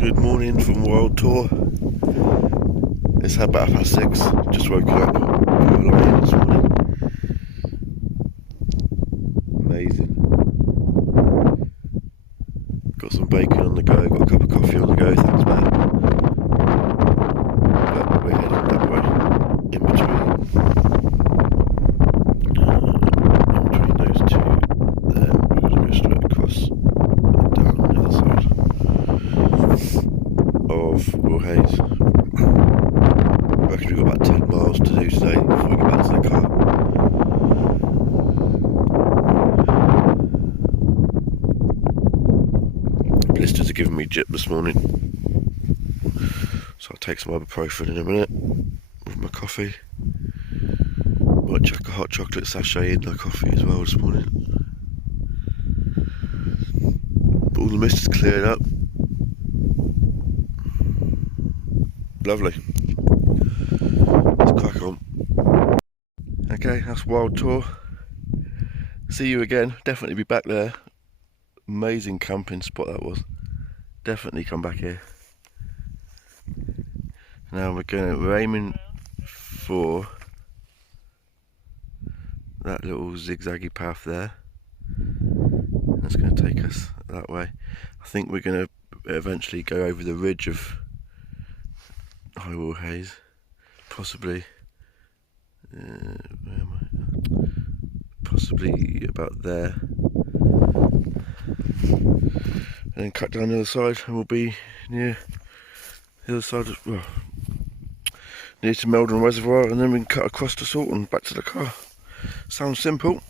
Good morning from World Tour. It's about 6:30. Just woken up. Got a lie in this morning. Amazing. Got some bacon on the go. Got a cup of coffee on the go. Thanks, man. But we're heading that way. In between those two. Then we're going to go straight across down the other side of Will Hayes. I reckon we've got about 10 miles to do today before we get back to the car. Blisters are giving me jip this morning, so I'll take some ibuprofen in a minute with my coffee. Might chuck a hot chocolate sachet in the coffee as well this morning. But all the mist is cleared up. Lovely. Let's crack on. Okay, that's World Tour. See you again. Definitely be back there. Amazing camping spot that was. Definitely come back here. Now we're aiming for that little zigzaggy path there. That's going to take us that way. I think we're going to eventually go over the ridge of High Will Hayes, possibly. Where am I? Possibly about there, and then cut down the other side, and we'll be near the other side of, well, near to Meldon Reservoir, and then we can cut across to Salton back to the car. Sounds simple.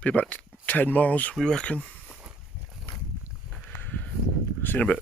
Be about 10 miles, we reckon. See you in a bit.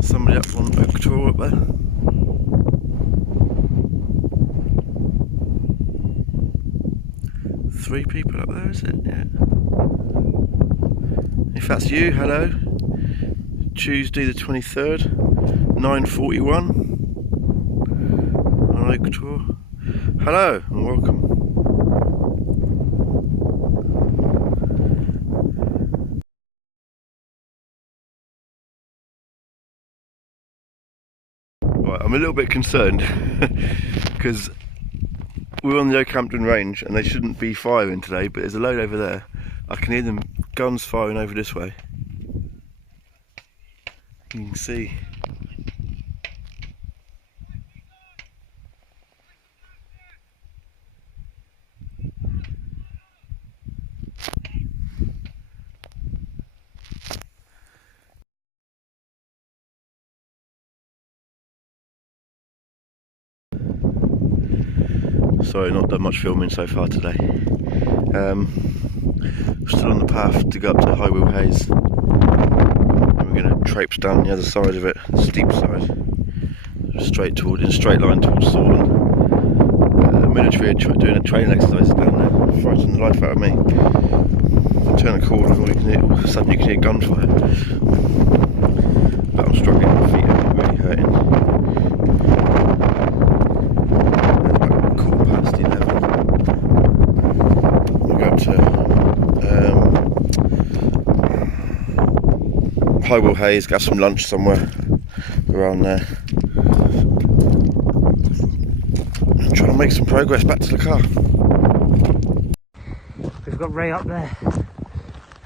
Somebody up on Oak Tour up there. Three people up there, is it? Yeah. If that's you, hello. Tuesday the 23rd, 9:41 on Oak Tour. Hello and welcome. Right, I'm a little bit concerned because we're on the Oakhampton range and they shouldn't be firing today, but there's a load over there. I can hear them guns firing over this way. You can see. Sorry, not done much filming so far today. We're still on the path to go up to High Will Hayes. And we're going to traipse down the other side of it, the steep side, in a straight line towards Salton. Military are doing a training exercise down there, frightening the life out of me. Turn a corner, all of a sudden you can hear gunfire. But I'm struggling, my feet are really hurting. Past 11. We'll go up to High Will Hayes, have some lunch somewhere around there. And try and make some progress back to the car. We've got Ray up there,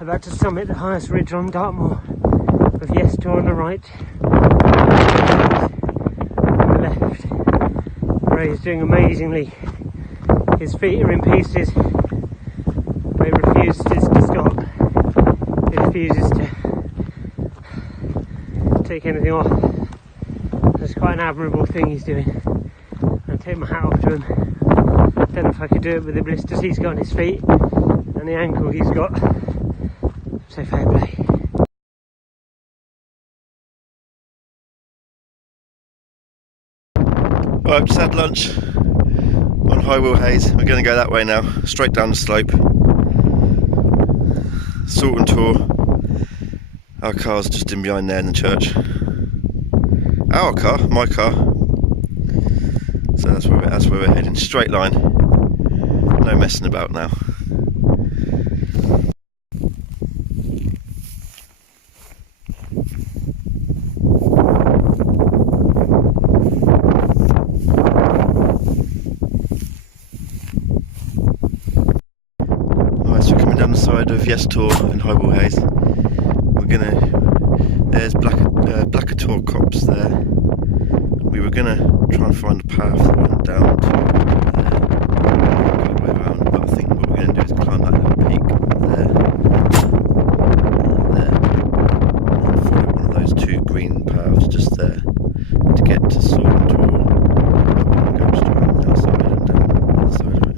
about to summit the highest ridge on Dartmoor, with Yester on the right, on the left. Ray is doing amazingly. His feet are in pieces, but he refuses to stop. He refuses to take anything off. It's quite an admirable thing he's doing. I take my hat off to him. Don't know if I could do it with the blisters he's got on his feet and the ankle he's got. So fair play. Right, I've just had lunch on High Will Hayes. We're going to go that way now, straight down the slope. Sort and tour. Our car's just in behind there in the church. Our car, my car. So that's where we're heading. Straight line. No messing about now. Alright, so we're coming down the side of Yester and High Will Hayes. There's Blackator Copse there. We were gonna try and find a path that went down to there, all the way around, but I think what we're gonna do is climb that little peak there, and follow one of those two green paths just there to get to Salt and Tor. We're gonna go just around the outside and down the other side of it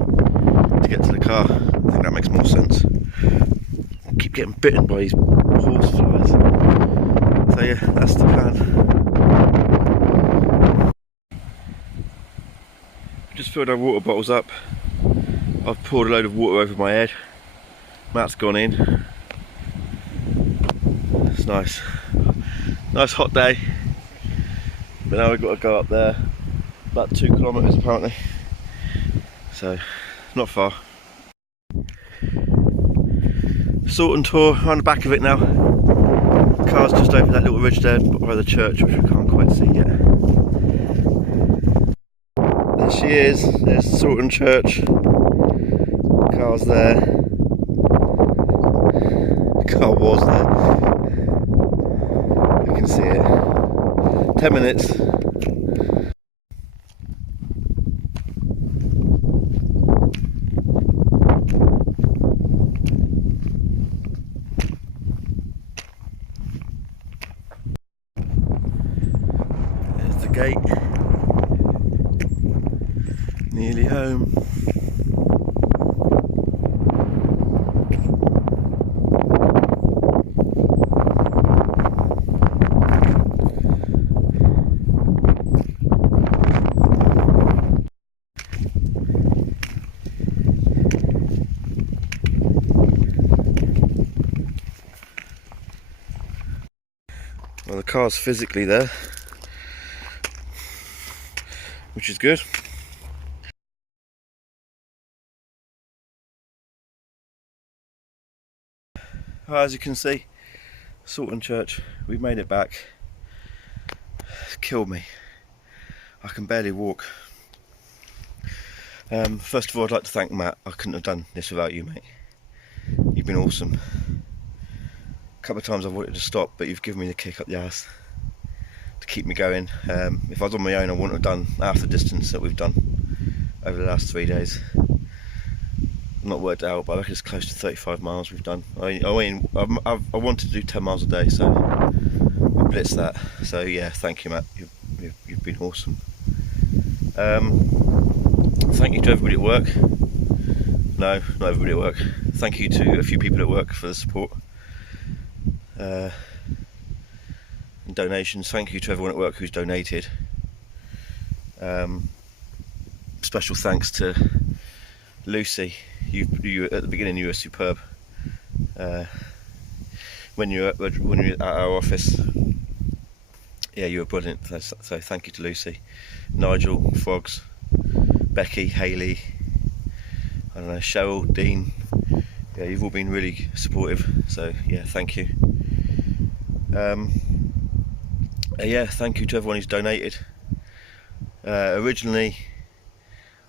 to get to the car. I think that makes more sense. I keep getting bitten by these horse flies. So yeah, that's the plan. Just filled our water bottles up. I've poured a load of water over my head. Matt's gone in. It's nice. Nice hot day. But now we've got to go up there. About 2 kilometres apparently. So, not far. Salt and Tor, around the back of it now. The car's just over that little ridge there by the church, which we can't quite see yet. There she is, there's Salt and Church. Car's there. The car was there. You can see it. 10 minutes. Gate, nearly home. Well, the car's physically there, which is good. As you can see, Salt and Church, we've made it back. It's killed me. I can barely walk. First of all, I'd like to thank Matt. I couldn't have done this without you, mate. You've been awesome. A couple of times I've wanted to stop, but you've given me the kick up the arse to keep me going. If I was on my own, I wouldn't have done half the distance that we've done over the last 3 days. I've not worked it out, but I reckon it's close to 35 miles we've done. I wanted to do 10 miles a day, so we blitzed that. So yeah, thank you, Matt. You've been awesome. Thank you to everybody at work. No, not everybody at work. Thank you to a few people at work for the support. And donations. Thank you to everyone at work who's donated. Special thanks to Lucy. You at the beginning you were superb. When you were at our office, yeah, you were brilliant. So thank you to Lucy, Nigel, Frogs, Becky, Hayley, I don't know, Cheryl, Dean. Yeah, you've all been really supportive. So yeah, thank you. Yeah, thank you to everyone who's donated. Originally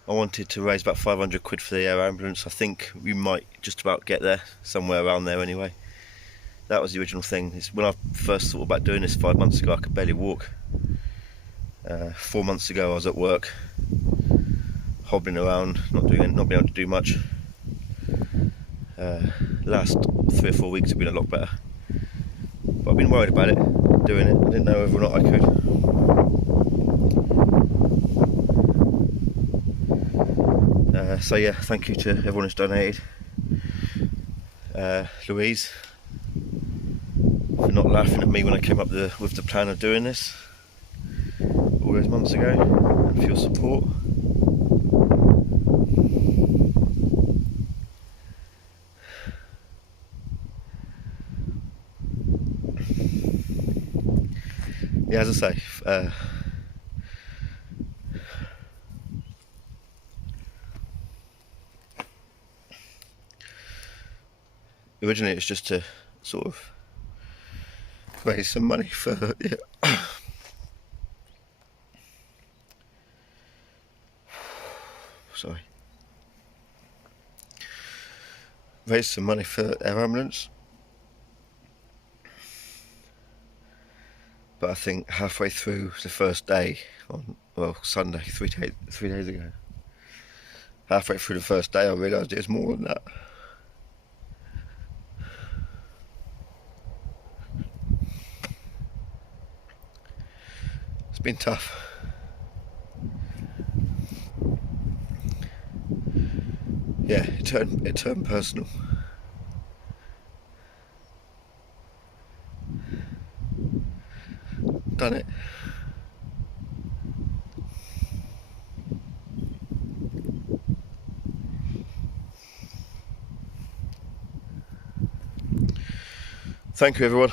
I wanted to raise about 500 quid for the air ambulance. I think we might just about get there, somewhere around there anyway. That was the original thing. When I first thought about doing this 5 months ago, I could barely walk. 4 months ago I was at work, hobbling around, not being able to do much. Last 3 or 4 weeks have been a lot better, but I've been worried about it, doing it. I didn't know whether or not I could. So yeah, thank you to everyone who's donated. Louise, for not laughing at me when I came up with the plan of doing this all those months ago, and for your support. Yeah, as I say, originally it's just to sort of raise some money for, yeah. Sorry. Raise some money for air ambulance. But I think halfway through the first day, on, well, Sunday, 3 days ago, halfway through the first day I realised it was more than that. It's been tough. Yeah, it turned personal. Done it. Thank you, everyone.